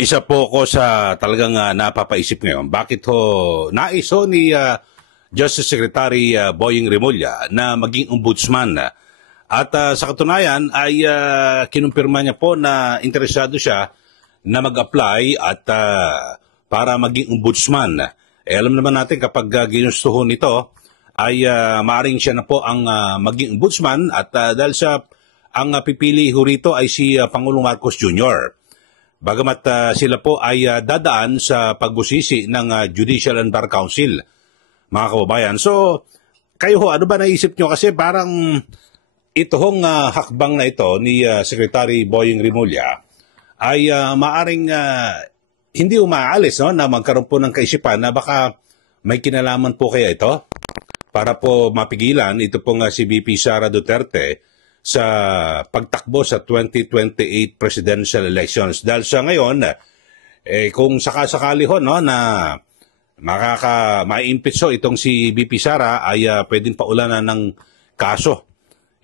Isa po ko sa talagang napapaisip ngayon, bakit nais ni Justice Secretary Boying Remulla na maging ombudsman. At sa katunayan ay kinumpirma niya po na interesado siya na mag-apply at para maging ombudsman. Alam naman natin kapag ginustuhon nito ay maaring siya na po ang maging ombudsman at dahil sa ang pipili ho rito ay si Pangulong Marcos Jr. Bagamat sila po ay dadaan sa pagbusisi ng Judicial and Bar Council, mga kababayan. So, kayo ho, ano ba naisip nyo? Kasi parang ito hong hakbang na ito ni Secretary Boying Remulla ay maaring hindi umaalis na magkaroon po ng kaisipan na baka may kinalaman po kaya ito para po mapigilan ito pong si VP Sara Duterte sa pagtakbo sa 2028 presidential elections. Dahil sa ngayon, kung sakasakali ho na ma-impeach itong si VP Sara ay pwedeng paulanan ng kaso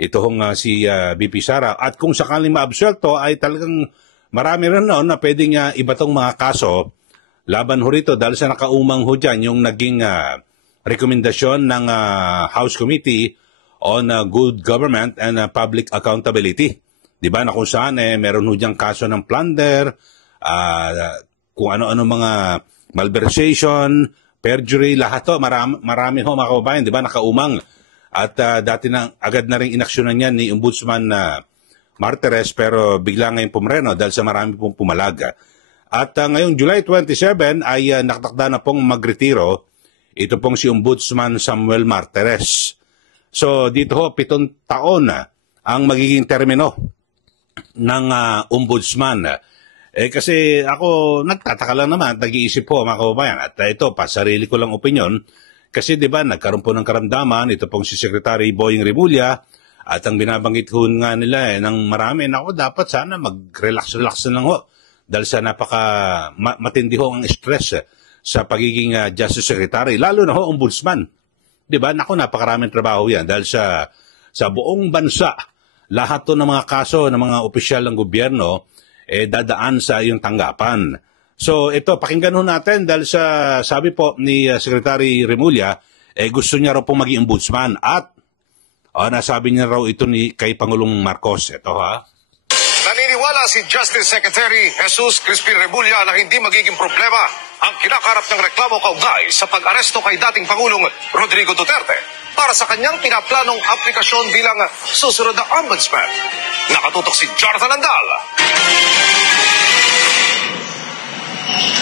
ito si VP Sara. At kung sakaling ma-absuelto ay talagang marami rin na pwedeng ibatong mga kaso laban ho rito dahil sa nakaumang ho dyan yung naging rekomendasyon ng House Committee on Good Government and Public Accountability. Diba na kung saan meron ho diyang kaso ng plunder, kung ano-ano mga malversation, perjury, lahat to, marami ho mga kababayan, diba nakaumang. At dati na agad na rin inaksyonan niyan ni Ombudsman Martires pero bigla ngayon pumreno dahil sa marami pong pumalag. At ngayong July 27 ay nakatakda na pong magretiro ito pong si Ombudsman Samuel Martires. So dito ho, 7 taon ang magiging termino ng ombudsman. Kasi ako nagtataka lang naman, nag-iisip po mga kababayan. At ito, pa sarili ko lang opinion. Kasi di ba nagkaroon po ng karamdaman, ito pong si Secretary Boying Remulla. At ang binabanggit ho nga nila ng marami, nako dapat sana mag-relax-relax na lang ho. Dahil sa matindi ho ang stress sa pagiging Justice Secretary. Lalo na ho, ombudsman. Diba? Naku, napakaraming trabaho yan dahil sa buong bansa, lahat to ng mga kaso ng mga opisyal ng gobyerno dadaan sa iyong tanggapan. So ito, pakinggan ho natin dahil sa sabi po ni Secretary Remulla, gusto niya raw pong maging ombudsman at nasabi niya raw ito kay Pangulong Marcos. Ito ha. Naniniwala si Justice Secretary Jesus Crispin Remulla na hindi magiging problema ang kinakarap ng reklamo kaugnay sa pag-aresto kay dating Pangulong Rodrigo Duterte para sa kanyang pinaplanong aplikasyon bilang susunod na ombudsman. Nakatutok si Jonathan Andal.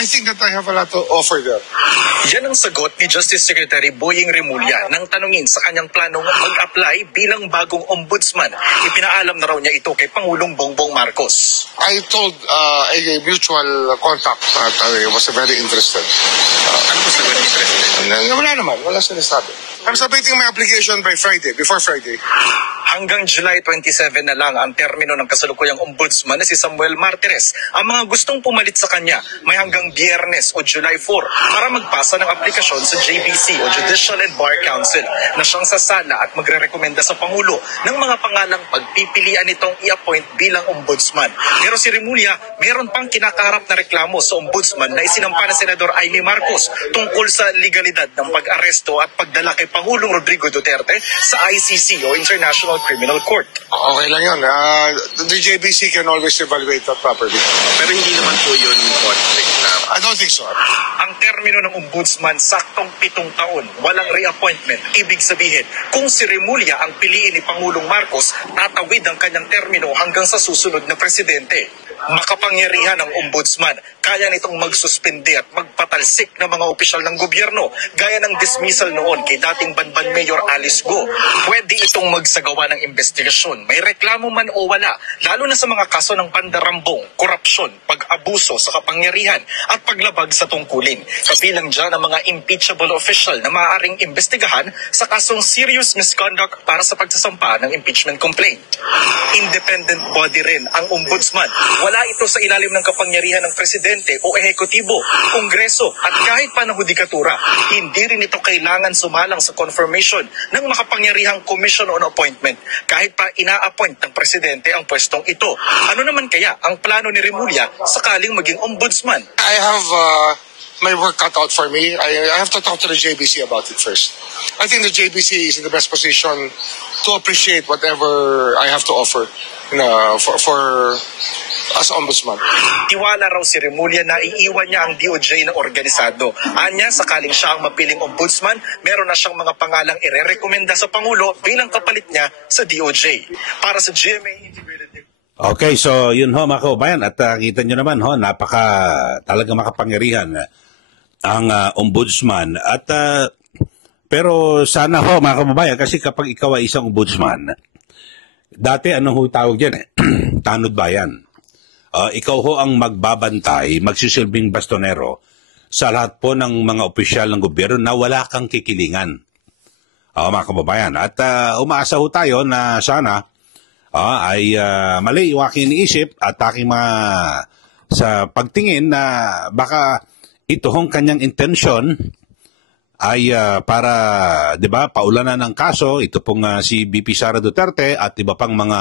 I think that I have a lot to offer there. Yan ang sagot ni Justice Secretary Boying Remulla nang tanungin sa kanyang planong mag-apply bilang bagong ombudsman. Ipinaalam na raw niya ito kay Pangulong Bongbong Marcos. I told a mutual contact that I was very interested. Ano po sagot ni President? Wala naman, wala sinasabi. I'm submitting my application by Friday, before Friday. Hanggang July 27 na lang ang termino ng kasalukuyang ombudsman na si Samuel Martires. Ang mga gustong pumalit sa kanya may hanggang Biyernes o July 4 para magpasa ng aplikasyon sa JBC o Judicial and Bar Council na siyang sasala at magre-rekomenda sa Pangulo ng mga pangalang pagpipilian nitong i-appoint bilang ombudsman. Pero si Remulla, meron pang kinakaharap na reklamo sa ombudsman na isinampa ng Senador Amy Marcos tungkol sa legalidad ng pag-aresto at pagdala kay Pangulong Rodrigo Duterte sa ICC o International Criminal Court. Okay lang yun. The JBC can always evaluate that properly. Pero hindi naman po yun conflict na. I don't think so. Ang termino ng ombudsman saktong 7 taon, walang reappointment. Ibig sabihin, kung si Remulla ang piliin ni Pangulong Marcos, tatawid ang kanyang termino hanggang sa susunod na presidente. Makapangyarihan ng ombudsman, kaya nitong magsuspende at magpatalsik ng mga opisyal ng gobyerno, gaya ng dismissal noon kay dating Banban Mayor Alice Go. Pwede itong magsagawa ng investigasyon, may reklamo man o wala, lalo na sa mga kaso ng pandarambong, korupsyon, pag-abuso sa kapangyarihan at paglabag sa tungkulin. Kabilang dyan ang mga impeachable official na maaaring imbestigahan sa kasong serious misconduct para sa pagsasampa ng impeachment complaint. Independent body rin ang ombudsman. Wala ito sa ilalim ng kapangyarihan ng presidente presidente o ehekutibo, kongreso at kahit pa ng hudikatura. Hindi rin ito kailangan sumalang sa confirmation ng makapangyarihang Commission on Appointment kahit pa ina-appoint ng presidente ang pwestong ito. Ano naman kaya ang plano ni Remulla sakaling maging ombudsman? I have my work cut out for me. I have to talk to the JBC about it first. I think the JBC is in the best position to appreciate whatever I have to offer for as ombudsman. Tiwala raw si Remulla na iiwan niya ang DOJ na organisado. Anya, sakaling siya ang mapiling ombudsman, meron na siyang mga pangalang irerekomenda sa Pangulo bilang kapalit niya sa DOJ. Para sa GMA Integrated News. Okay, so yun ho mga kababayan, at kita nyo naman ho, talaga makapangyarihan ang ombudsman. At pero sana ho mga kababayan, kasi kapag ikaw ay isang ombudsman, dati ano ho tawag dyan tanod bayan. Ikaw ho ang magbabantay, magsisilbing bastonero sa lahat po ng mga opisyal ng gobyerno na wala kang kikilingan. Mga kababayan, at umaasa ho tayo na sana ay mali yung aking iniisip at aking sa pagtingin na baka ito hong kanyang intensyon ay para, di ba, paulanan ng kaso, ito pong si BP Sara Duterte at iba pang mga,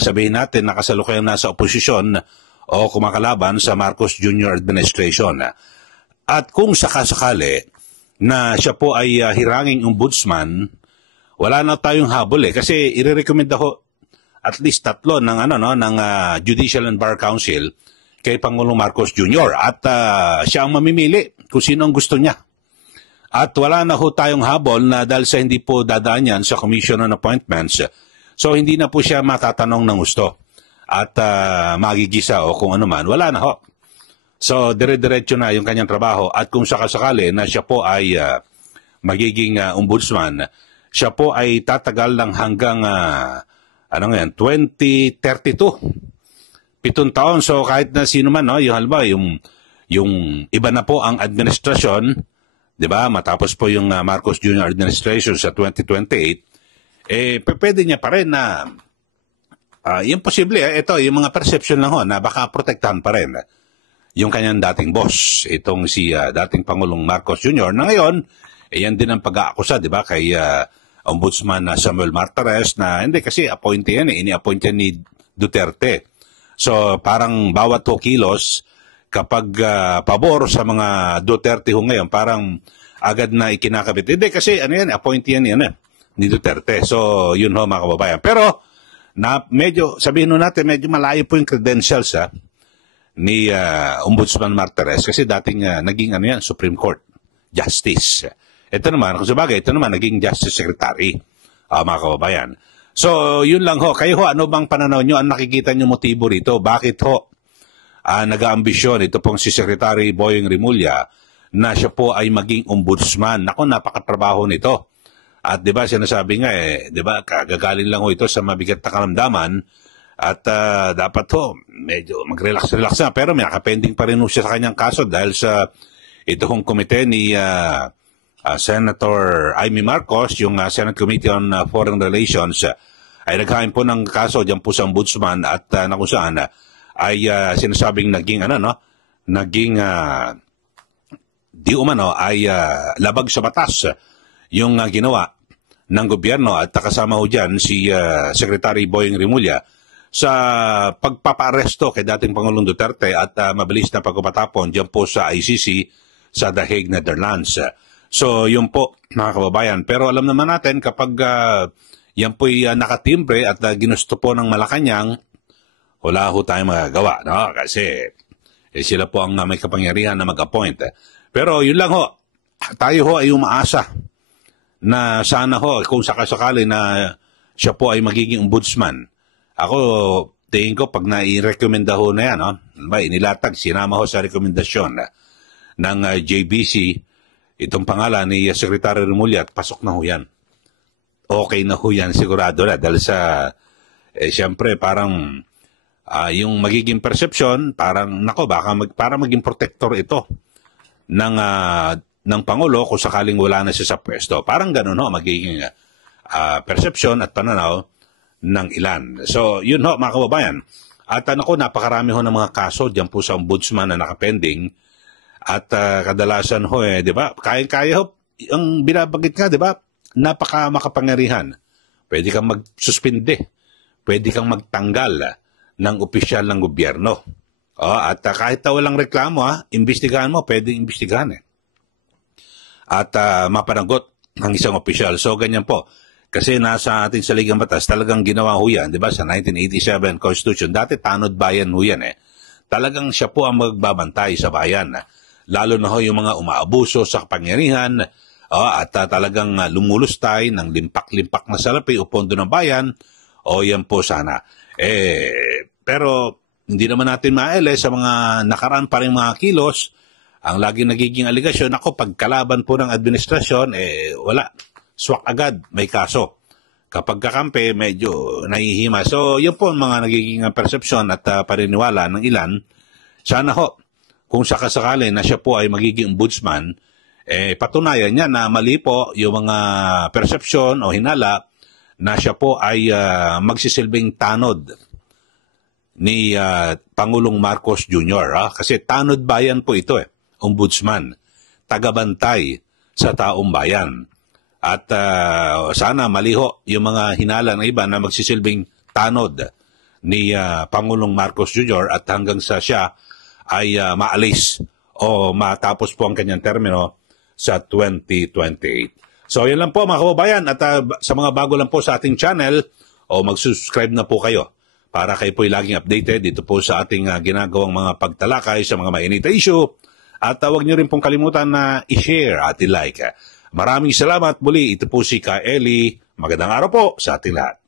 sabihin natin, nakasalukuyang nasa oposisyon o kumakalaban sa Marcos Jr. administration. At kung sakasakali na siya po ay hiranging ombudsman, wala na tayong habol kasi irerekomenda ko at least 3 ng Judicial and Bar Council kay Pangulong Marcos Jr. At siya ang mamimili kung sino ang gusto niya. At wala na ho tayong habol na dahil sa hindi po dadaan yan sa Commission on Appointments, so hindi na po siya matatanong ng gusto at magigisa o kung ano man, wala na ho. So dire-diretso na yung kanyang trabaho at kung sakasakali na siya po ay magiging ombudsman, siya po ay tatagal lang hanggang 2032. 7 taon. So kahit na sino man, yung halimbawa, yung iba na po ang administrasyon, di ba? Matapos po yung Marcos Jr. administration sa 2028, pwede niya pa rin na yung posible, ito, yung mga perception lang ho, na baka protektahan pa rin yung kanyang dating boss, itong si dating Pangulong Marcos Jr. na ngayon, yan din ang pag-aakusa, di ba, kay Ombudsman Samuel Martires na hindi kasi appointee yan, ini-appoint yan ni Duterte. So parang bawat kilos kapag pabor sa mga Duterte ho ngayon, parang agad na ikinakabit. Hindi kasi appointee yan ni Duterte. So yun ho mga kababayan. Pero medyo, sabihin natin, medyo malayo po yung credentials ni Ombudsman Martires kasi dating naging Supreme Court Justice. Ito naman, kung sabagay, ito naman naging Justice Secretary, mga kababayan. So, yun lang ho. Kayo ho, ano bang pananaw nyo? Ang nakikita nyo motibo rito? Bakit ho nag-aambisyon ito pong si Secretary Boying Remulla na siya po ay maging ombudsman? Naku, napakatrabaho nito. At di ba, sinasabi nga di ba, kagagaling lang ho ito sa mabigat na karamdaman at dapat ho, medyo mag-relax-relax na. Pero may nakapending pa rin ho siya sa kanyang kaso dahil sa ito hong komite ni Senator Amy Marcos, yung Senate Committee on Foreign Relations, ay naghain po ng kaso dyan po sa ombudsman at na kung saan ay sinasabing naging di umano ay labag sa batas yung ginawa ng gobyerno at kasama ho dyan si Secretary Boying Remulla sa pagpapaaresto kay dating Pangulong Duterte at mabilis na pagpapatapon dyan po sa ICC sa The Hague, Netherlands. So, yun po, mga kababayan. Pero alam naman natin, kapag yan po'y nakatimbre at ginusto po ng Malacanang, wala ho tayong magagawa, no? Kasi sila po ang may kapangyarihan na mag-appoint. Pero yun lang ho, tayo ho ay umaasa na sana ho, kung sakasakali na siya po ay magiging ombudsman. Ako, tingin ko, pag nai-recommenda ho na yan, no? Inilatag, sinama ho sa rekomendasyon ng JBC, itong pangalan ni Secretary Remulla at pasok na ho yan. Okay na ho yan, sigurado na. Dahil sa, siyempre, parang yung magiging perception, parang, para maging protector ito ng Pangulo kung sakaling wala na siya sa pwesto. Parang ganun ho, magiging perception at pananaw ng ilan. So, yun ho, mga kababayan. At napakarami ho ng mga kaso diyan po sa ombudsman na nakapending. At kadalasan ho, di ba? Kaya ho, ang binabanggit nga, di ba? Napaka makapangyarihan. Pwede kang magsuspinde. Pwede kang magtanggal ng opisyal ng gobyerno. At kahit walang reklamo, imbestigahan mo, pwedeng imbestigahan eh. At mapanagot ng isang opisyal. So, ganyan po. Kasi nasa ating saligang batas, talagang ginawa ho yan, di ba? Sa 1987 Constitution, dati tanod bayan ho yan eh. Talagang siya po ang magbabantay sa bayan. Lalo na ho yung mga umaabuso sa kapangyarihan at talagang lumulustay ng limpak-limpak na salapi o pondo ng bayan. Yan po sana. Pero hindi naman natin maele sa mga nakaraan pa rin mga kilos. Ang laging nagiging aligasyon, pagkalaban po ng administrasyon, wala. Swak agad, may kaso. Kapag kakampi, medyo nahihima. So, yun po ang mga nagiging persepsyon at paniniwala ng ilan. Sana ho, kung sakasakali na siya po ay magiging ombudsman, patunayan niya na mali po yung mga persepsyon o hinala na siya po ay magsisilbing tanod ni Pangulong Marcos Jr. Kasi tanod bayan po ito ombudsman, tagabantay sa taong bayan. At sana maliho yung mga hinala ng iba na magsisilbing tanod ni Pangulong Marcos Jr. at hanggang sa siya ay maalis o matapos po ang kanyang termino sa 2028. So yan lang po mga kababayan at sa mga bago lang po sa ating channel mag-subscribe na po kayo para kayo po laging updated dito po sa ating ginagawang mga pagtalakay sa mga mainit na issue at huwag nyo rin pong kalimutan na i-share at i-like. Maraming salamat muli. Ito po si Ka Eli. Magandang araw po sa ating lahat.